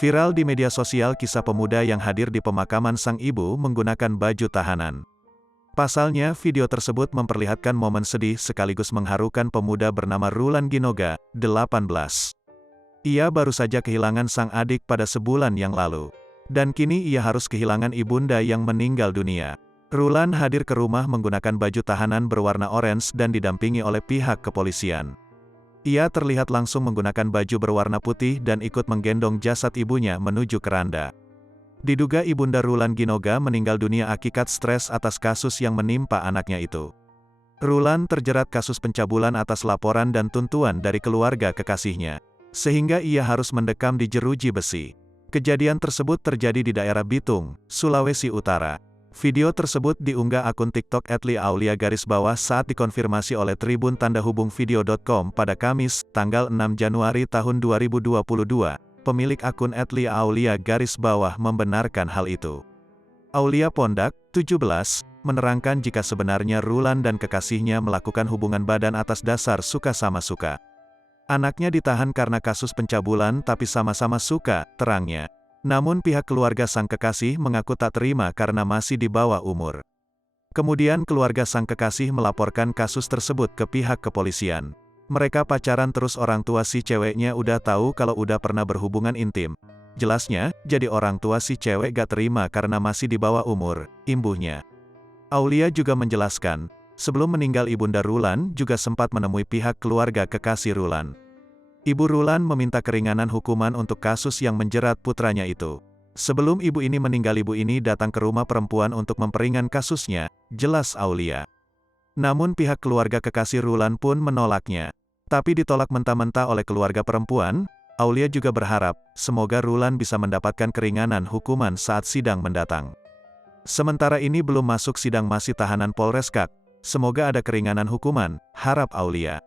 Viral di media sosial kisah pemuda yang hadir di pemakaman sang ibu menggunakan baju tahanan. Pasalnya, video tersebut memperlihatkan momen sedih sekaligus mengharukan pemuda bernama Rulan Ginoga, 18. Ia baru saja kehilangan sang adik pada sebulan yang lalu. Dan kini ia harus kehilangan ibunda yang meninggal dunia. Rulan hadir ke rumah menggunakan baju tahanan berwarna orange dan didampingi oleh pihak kepolisian. Ia terlihat langsung menggunakan baju berwarna putih dan ikut menggendong jasad ibunya menuju keranda. Diduga ibunda Rulan Ginoga meninggal dunia akibat stres atas kasus yang menimpa anaknya itu. Rulan terjerat kasus pencabulan atas laporan dan tuntutan dari keluarga kekasihnya, sehingga ia harus mendekam di jeruji besi. Kejadian tersebut terjadi di daerah Bitung, Sulawesi Utara. Video tersebut diunggah akun TikTok @liaulia_ saat dikonfirmasi oleh Tribun Tanda Hubung Video.com pada Kamis, tanggal 6 Januari tahun 2022. Pemilik akun @liaulia_ membenarkan hal itu. Aulia Pondak, 17, menerangkan jika sebenarnya Rulan dan kekasihnya melakukan hubungan badan atas dasar suka sama suka. Anaknya ditahan karena kasus pencabulan tapi sama-sama suka, terangnya. Namun pihak keluarga sang kekasih mengaku tak terima karena masih di bawah umur. Kemudian keluarga sang kekasih melaporkan kasus tersebut ke pihak kepolisian. Mereka pacaran terus orang tua si ceweknya udah tahu kalau udah pernah berhubungan intim. Jelasnya, jadi orang tua si cewek gak terima karena masih di bawah umur, imbuhnya. Aulia juga menjelaskan, sebelum meninggal ibunda Rulan juga sempat menemui pihak keluarga kekasih Rulan. Ibu Rulan meminta keringanan hukuman untuk kasus yang menjerat putranya itu. Sebelum ibu ini meninggal, ibu ini datang ke rumah perempuan untuk memperingan kasusnya, jelas Aulia. Namun pihak keluarga kekasih Rulan pun menolaknya. Tapi ditolak mentah-mentah oleh keluarga perempuan. Aulia juga berharap, semoga Rulan bisa mendapatkan keringanan hukuman saat sidang mendatang. Sementara ini belum masuk sidang, masih tahanan Polres Kak. Semoga ada keringanan hukuman, harap Aulia.